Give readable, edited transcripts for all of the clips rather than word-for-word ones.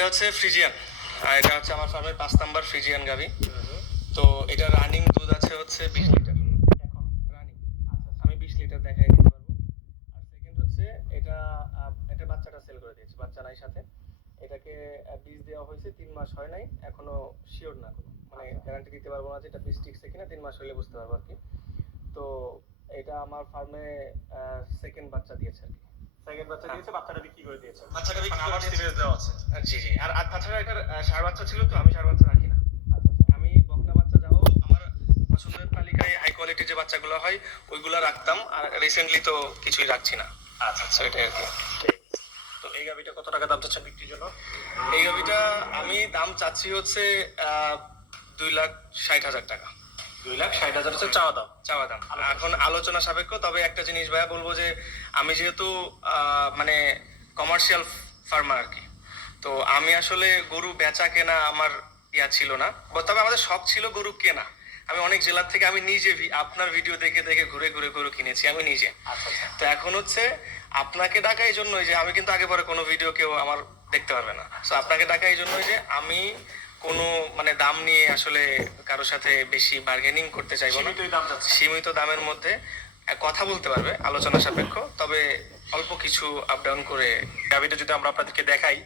এটা হচ্ছে ফ্রিজিয়ান, আর এটা হচ্ছে আমার ফার্মের 5 নাম্বার ফ্রিজিয়ান গাভি। তো এটা রানিং দুধ আছে হচ্ছে 20 লিটার এখন রানিং। আমি 20 লিটার দেখাই দিতে পারবো। আর সেকেন্ড হচ্ছে এটা এটা বাচ্চাটা সেল করে দিয়েছে, বাচ্চা নাই সাথে। এটাকে বীজ দেওয়া হয়েছে, 3 মাস হয় নাই এখনো, শিওর না, মানে গ্যারান্টি দিতে পারবো না যে এটা বীজ টিকছে কিনা, 3 মাস হলে বুঝতে পারবো আর কি। তো এটা আমার ফার্মে সেকেন্ড বাচ্চা দিয়েছে আর কি। সেকেন্ড বাচ্চা দিয়েছে, বাচ্চাটা বিক্রি করে দিয়েছে। বাচ্চাটা বিক্রি আবার করে সিরিজ দেওয়া আছে। জি জি। আর তাছাড়া এটার ষাঁড় বাচ্চা ছিল, তো আমি ষাঁড় বাচ্চা রাখি না। আমি বকনা বাচ্চা যাও আমার পছন্দের তালিকায় হাই কোয়ালিটির যে বাচ্চাগুলো হয় ওইগুলো রাখতাম, আর রিসেন্টলি তো কিছুই রাখছি না। আচ্ছা, এটাই আর কি। তো এই গাভিটা কত টাকা দাম চাচ্ছেন বিক্রির জন্য? এই গাভিটা আমি দাম চাচ্ছি হচ্ছে 2,60,000 টাকা। 2,60,000 হচ্ছে চাওয়া দাম। চাওয়া দাম। এখন আলোচনা সাপেক্ষ। তবে একটা জিনিস ভাইয়া বলবো যে আমি যেহেতু মানে কমার্শিয়াল ফার্মার আর কি, তো আমি আসলে গরু বেচা কেনা আমার ছিল না, তবে আমাদের শখ ছিল গরু কেনা। আমি অনেক জেলার থেকে আমি নিজে আপনার ভিডিও দেখে দেখে ঘুরে ঘুরে গরু কিনেছি আমি নিজে। তো এখন হচ্ছে আপনাকে ডাকা এই জন্যই যে আমি কিন্তু আগে পরে কোনো ভিডিও কেউ আমার দেখতে পারবে না। তো আপনাকে ডাকা এই জন্যই যে আমি কোনো মানে দাম নিয়ে আসলে কারোর সাথে বেশি বার্গেনিং করতে চাইবো না। সীমিত দামের মধ্যে কথা বলতে পারবে, আলোচনা সাপেক্ষ, তবে অল্প কিছু আপ ডাউন করে। গাভিটা যদি আমরা আপনাদেরকে দেখাই,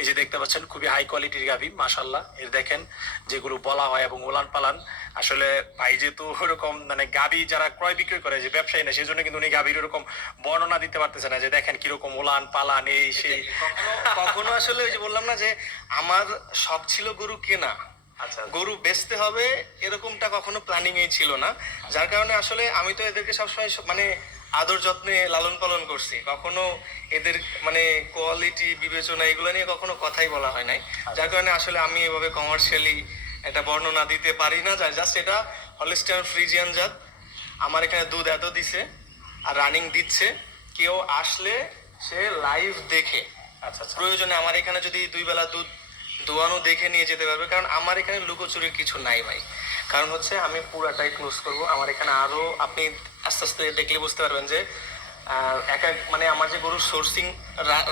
এই যে দেখতে পাচ্ছেন খুবই হাই কোয়ালিটির গাভি, মাশাআল্লাহ। এর দেখেন যেগুলো বলা হয় এবং ওলান পালান, আসলে ভাই যেহেতু ওরকম মানে গাভি যারা ক্রয় বিক্রয় করে যে ব্যবসায়ী না, সেই জন্য কিন্তু উনি গাভির ওরকম বর্ণনা দিতে পারতেছে না যে দেখেন কিরকম ওলান পালান এই সেই। কখনো আসলে ওই যে বললাম না যে আমার শখ ছিল গরু কেনা, গরু বেচতে হবে এরকমটা কখনো প্ল্যানিং এই ছিল না। যার কারণে আসলে আমি তো এদেরকে সবসময় মানে আদর যত্নে লালন পালন করছি, কখনো এদের মানে কোয়ালিটি বিবেচনা এগুলো নিয়ে কখনো কথাই বলা হয় নাই। যার কারণে আসলে আমি এভাবে কমার্শিয়ালি একটা বর্ণনা দিতে পারি না। জাস্ট এটা হলিস্টাইন ফ্রিজিয়ান জাত, আমার এখানে দুধ এত দিছে আর রানিং দিচ্ছে। কেউ আসলে সে লাইভ দেখে প্রয়োজনে আমার এখানে যদি 2 বেলা দুধ দোয়ানো দেখে নিয়ে যেতে পারবে, কারণ আমার এখানে লুকোচুরির কিছু নাই ভাই। কারণ হচ্ছে আমি পুরাটাই ক্লোজ করব। আমার এখানে আরো আপনি আস্তে আস্তে দেখলে বুঝতে পারবেন যে এক এক মানে আমার যে গরুর সোর্সিং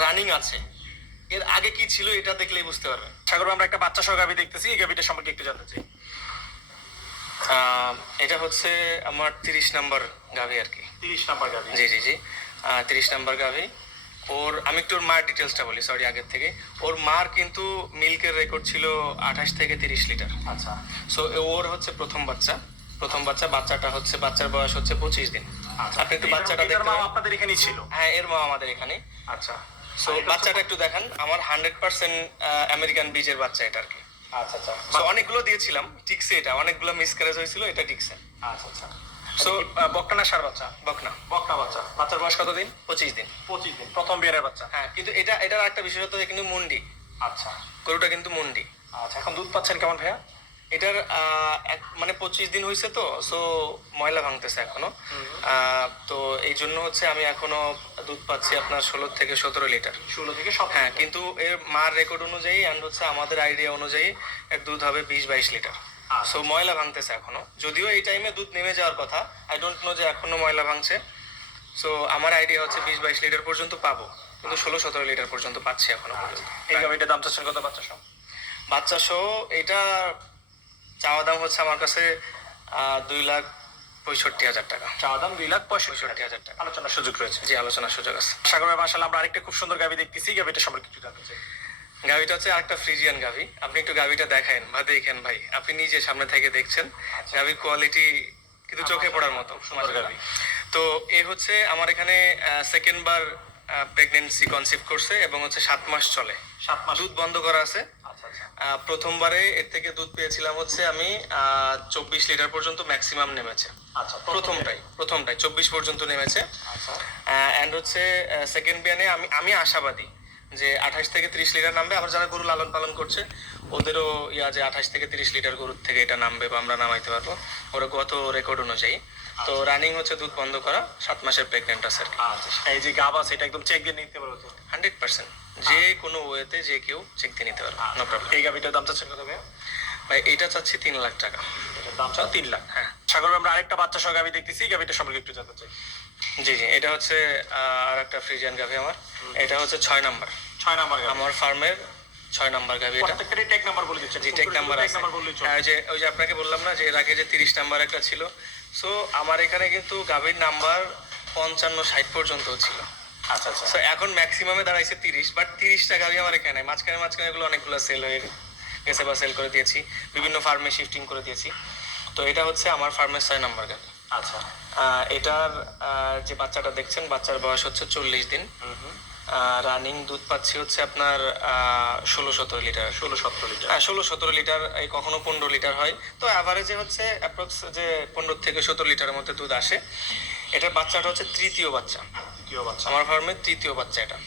রানিং আছে, এর আগে কি ছিল এটা দেখলেই বুঝতে পারবেন। সাগর, আমরা একটা বাচ্চা সহ গাভি দেখতেছি, এই গাভিটা সম্পর্কে একটু জানতে চাই। এটা হচ্ছে আমার 30 নাম্বার গাভি আর কি। 30 নাম্বার গাভি? জি জি জি, 30 নাম্বার গাভি। ওর আমি একটু ওর মার ডিটেলসটা বলি, সরি আগের থেকে। ওর মার কিন্তু মিল্কের রেকর্ড ছিল 28 থেকে 30 লিটার। আচ্ছা। সো ওর হচ্ছে প্রথম বাচ্চা। বাচ্চাটা হচ্ছে, বাচ্চার বয়স হচ্ছে 25 দিন। আপনি একটু বাচ্চাটা দেখতে পারেন। আপনাদের এখানেই ছিল? হ্যাঁ, এর মা আমাদের এখানে। আচ্ছা। সো বাচ্চাটা একটু দেখান। আমার 100% আমেরিকান বীজের বাচ্চা এটা আর কি। আচ্ছা। সো অনেকগুলো দিয়েছিলাম, ঠিকছে, এটা অনেকগুলো মিসক্যারেজ হয়েছিল, এটা ঠিকছে। আচ্ছা। সো বকনা না ষাঁড় বাচ্চা? বকনা বাচ্চা। বাচ্চার বয়স কত দিন? 25 দিন। 25 দিন, প্রথম বিয়ারের বাচ্চা। হ্যাঁ, কিন্তু এটার একটা বিশেষত্ব কিন্তু মুন্ডি। আচ্ছা, গরুটা কিন্তু মুন্ডি। আচ্ছা। এখন দুধ পাচ্ছেন কেমন ভাইয়া? এটার মানে 25 দিন হয়েছে, তো সো ময়লা ভাঙতেছে এখনো। তো এই জন্য হচ্ছে আমি এখনো দুধ পাচ্ছি আপনার 16 থেকে 17 লিটার। 16 থেকে 17? হ্যাঁ, কিন্তু এর মার রেকর্ড অনুযায়ী অ্যান্ড হচ্ছে আমাদের আইডিয়া অনুযায়ী এর দুধ হবে 20-22 লিটার। সো ময়লা ভাঙতেছে এখনো, যদিও এই টাইমে দুধ নেমে যাওয়ার কথা। আই ডোন্ট নো যে এখনো ময়লা ভাঙছে। সো আমার আইডিয়া হচ্ছে 20-22 লিটার পর্যন্ত পাবো, কিন্তু 16-17 লিটার পর্যন্ত পাচ্ছি এখনো পর্যন্ত। এই গাভিটার দাম চাচ্ছেন কত বাচ্চা সহ? এটা চাওয়া দাম হচ্ছে আমার কাছে 2,65,000 টাকা। চাওয়া দাম 2,65,000 টাকা। আলোচনার সুযোগ রয়েছে? জি, আলোচনার সুযোগ আছে। সাগর ভাই, মাশাআল্লাহ, আমরা আরেকটা খুব সুন্দর গাভি দেখতেছি, গাভিটা সম্পর্কে কিছু জানতে চাই। গাভিটা হচ্ছে আরেকটা ফ্রিজিয়ান গাভি। আপনি একটু গাভিটা দেখেন বা দেখেন ভাই, আপনি নিজে সামনে থেকে দেখছেন। গাভির কোয়ালিটি কিন্তু চোখে পড়ার মতো সুন্দর গাভি। তো এ হচ্ছে আমার এখানে সেকেন্ড বার প্রেগনেন্সি কনসিভ করছে এবং হচ্ছে 7 মাস চলে। 7 মাস দুধ বন্ধ করা আছে। প্রথমবারে এর থেকে দুধ পেয়েছিলাম হচ্ছে আমি 24 লিটার পর্যন্ত ম্যাক্সিমাম নেমেছে। আচ্ছা, প্রথমটাই 24 পর্যন্ত নেমেছে। আচ্ছা। এন্ড হচ্ছে সেকেন্ড বিয়ানে আমি আশাবাদী যে 28 থেকে 30 লিটার নামবে। আবার যারা গরু লালন পালন করছে ওদেরও যে 28 থেকে 30 লিটার গরুর থেকে এটা নামবে বা আমরা নামাইতে পারবো ওরা গত রেকর্ড অনুযায়ী। তো রানিং হচ্ছে দুধ বন্ধ করা, 7 মাসের প্রেগনেন্ট আছে আর কি। এই যে গাব আছে এটা একদম চেক দিয়ে নিতে পারবো তো? 100% যে কোনো ওয়েতে যে কেউ চেক দিয়ে নিতে পারবে, নো প্রবলেম। এই গাভিটার দাম চাচ্ছেন কত ভাই? এটা চাচ্ছি 3 লাখ টাকা। এটার দাম চাও 3 লাখ? হ্যাঁ। সাগর, আমরা আরেকটা বাচ্চা সহ গাভি দেখতেছি, গাভিটা সম্পর্কে একটু জানতে চাই। জি, এটা হচ্ছে আর একটা ফ্রিজিয়ান গাভি আমার। এটা হচ্ছে 6 নাম্বার। 6 নাম্বার গাভি? আমার ফার্মের 6 নাম্বার গাভি এটা। প্রত্যেকটারই ট্যাগ নাম্বার বলে দিচ্ছেন। জি ট্যাগ নাম্বার আছে। বললেই চলে। ওই যে আপনাকে বললাম না যে এর আগে যে 30 নাম্বার একটা ছিল, সো আমার এখানে কিন্তু গাভির নাম্বার 55-60 পর্যন্ত ছিল। আচ্ছা আচ্ছা। সো এখন ম্যাক্সিমামে দাঁড়াইছে 30, বাট 30টা গাভি আমার এখানে নাই। মাঝখানে মাঝখানে এগুলো অনেকগুলো সেল হয়ে গেছে বা সেল করে দিয়েছি, বিভিন্ন ফার্মে শিফটিং করে দিয়েছি। তো এটা হচ্ছে আমার ফার্মের 6 নাম্বার গাভি। আচ্ছা। এটার যে বাচ্চাটা দেখছেন, বাচ্চার বয়স হচ্ছে 40 দিন। রানিং দুধ পাচ্ছি হচ্ছে আপনার 16-17 লিটার। 16-17 লিটার। 16-17 লিটার, এই কখনো 15 লিটার হয়। তো অ্যাভারেজে হচ্ছে অ্যাপ্রক্স যে 15 থেকে 17 লিটারের মধ্যে দুধ আসে। এটার বাচ্চাটা হচ্ছে তৃতীয় বাচ্চা। তৃতীয় বাচ্চা। আমার ফার্মের তৃতীয় বাচ্চা এটা।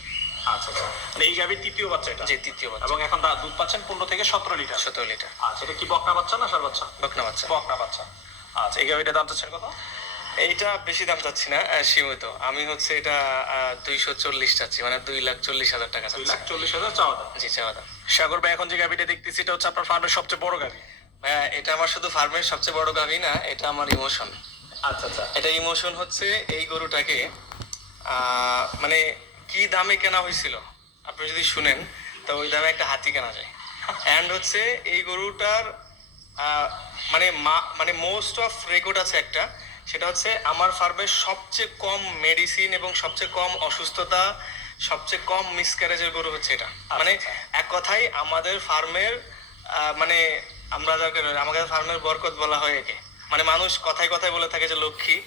আচ্ছা আচ্ছা। মানে এই গাভীর তৃতীয় বাচ্চা এটা? জি তৃতীয় বাচ্চা। এবং এখন দুধ পাচ্ছেন 15 থেকে 17 লিটার। 17 লিটার। আচ্ছা, এটা কি বকনা বাচ্চা না ষাঁড় বাচ্চা? বকনা বাচ্চা। বকনা বাচ্চা। আচ্ছা, এই গাভীটার দাম চাচ্ছেন কত? এইটা বেশি দাম চাচ্ছি না, সীমিত। আমি হচ্ছে এটা 240 চাচ্ছি, মানে 2,40,000 টাকা চাচ্ছি। 2,40,000 চাওয়া দাম? জি চাওয়া দাম। সাগর ভাই, এখন যে গাভীটা দেখতেছি এটা হচ্ছে আপনার ফার্মের সবচেয়ে বড় গাভী। ভাইয়া এটা আমার শুধু ফার্মের সবচেয়ে বড় গাভী না, এটা আমার ইমোশন। আচ্ছা আচ্ছা। এটা ইমোশন হচ্ছে এই গরুটাকে মানে কি দামে কেনা হয়েছিল আপনি যদি শুনেন, তো ওই দামে একটা হাতি কেনা যায়। অ্যান্ড হচ্ছে এই গরুটার মানে মোস্ট অফ রেকর্ড আছে একটা, সেটা হচ্ছে আমার ফার্মের সবচেয়ে কম মেডিসিন এবং সবচেয়ে কম অসুস্থতা, সবচেয়ে কম মিসক্যারেজের গরু হচ্ছে এটা। মানে এক কথায় আমাদের ফার্মের মানে আমাদের ফার্মের বরকত বলা হয় একে। মানে মানুষ কথায় কথায় বলে থাকে যে লক্ষ্মী,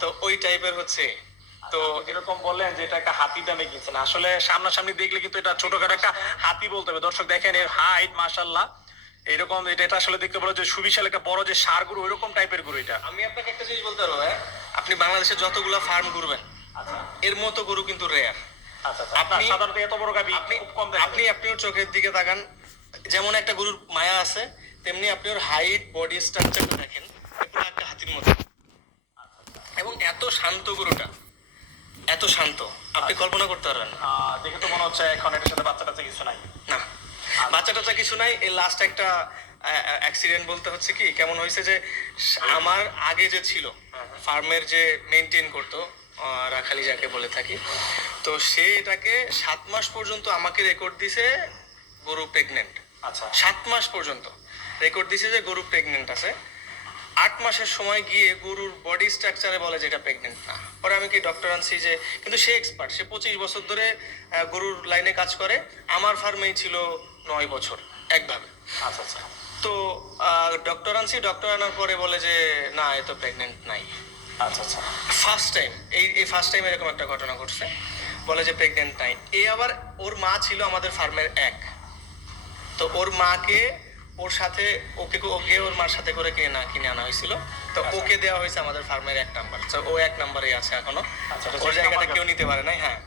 তো ওই টাইপের হচ্ছে। তো এরকম বললেন যে এটা একটা হাতি দামে কিনছেন, আসলে সামনাসামনি দেখলে কিন্তু এটা ছোটখাটো একটা হাতি বলতে হবে। দর্শক দেখেন এর হাইট মাশাআল্লাহ, এরকম এটা আসলে দেখতে বলো যে সুবিশাল একটা বড় যে ষাঁড় গরু, ওইরকম টাইপের গরু এটা। আমি আপনাকে একটা জিনিস বলতে পারবো, আপনি বাংলাদেশে যতগুলো ফার্ম ঘুরবেন, এর মতো গরু কিন্তু রেয়ার। আপনি সাধারণত এত বড় গাভী খুব কম দেখেন। আপনি ওর চোখের দিকে তাকান, যেমন একটা গরুর মায়া আছে, তেমনি আপনি ওর হাইট, বডি স্ট্রাকচারটা দেখেন, পুরো একটা হাতির মতো। এবং এত শান্ত গরুটা, এত শান্ত, আপনি কল্পনা করতে পারবেন না। দেখে তো মনে হচ্ছে এখন এটার সাথে বাচ্চা টাচ্চা কিছু নাই। না, বাচ্চা টাচ্চা কিছু নাই। এই লাস্ট একটা অ্যাক্সিডেন্ট বলতে হচ্ছে কি, কেমন হয়েছে যে আমার আগে যে ছিল ফার্মের যে মেনটেন করতো, রাখালি যাকে বলে থাকি, তো সে এটাকে 7 মাস পর্যন্ত আমাকে রেকর্ড দিছে গরু প্রেগনেন্ট। আচ্ছা। 7 মাস পর্যন্ত রেকর্ড দিছে যে গরু প্রেগনেন্ট আছে। 8 মাসের সময় গিয়ে গরুর বডি স্ট্রাকচারে বলে যেটা প্রেগনেন্ট না। পরে আমি কি ডক্টর আনছি যে, কিন্তু সে এক্সপার্ট, সে 25 বছর ধরে গরুর লাইনে কাজ করে। আমার ফার্মেই ছিল 9 বছর একভাবে। আচ্ছা আচ্ছা। তো ডক্টর আনছি, ডক্টর আনার পরে বলে যে না, এ তো প্রেগনেন্ট নাই। আচ্ছা আচ্ছা। ফার্স্ট টাইম এই ফার্স্ট টাইম এরকম একটা ঘটনা ঘটছে, বলে যে প্রেগনেন্ট নাই। আবার ওর মা ছিল আমাদের ফার্মের এক, তো ওর মাকে ওর সাথে ওকে ওর মার সাথে করে কিনে আনা হয়েছিল। তো ওকে দেওয়া হয়েছে আমাদের ফার্মের 1 নাম্বার। তো ও 1 নাম্বারে আছে এখনো, ওর জায়গাটা কেউ নিতে পারে নাই। হ্যাঁ,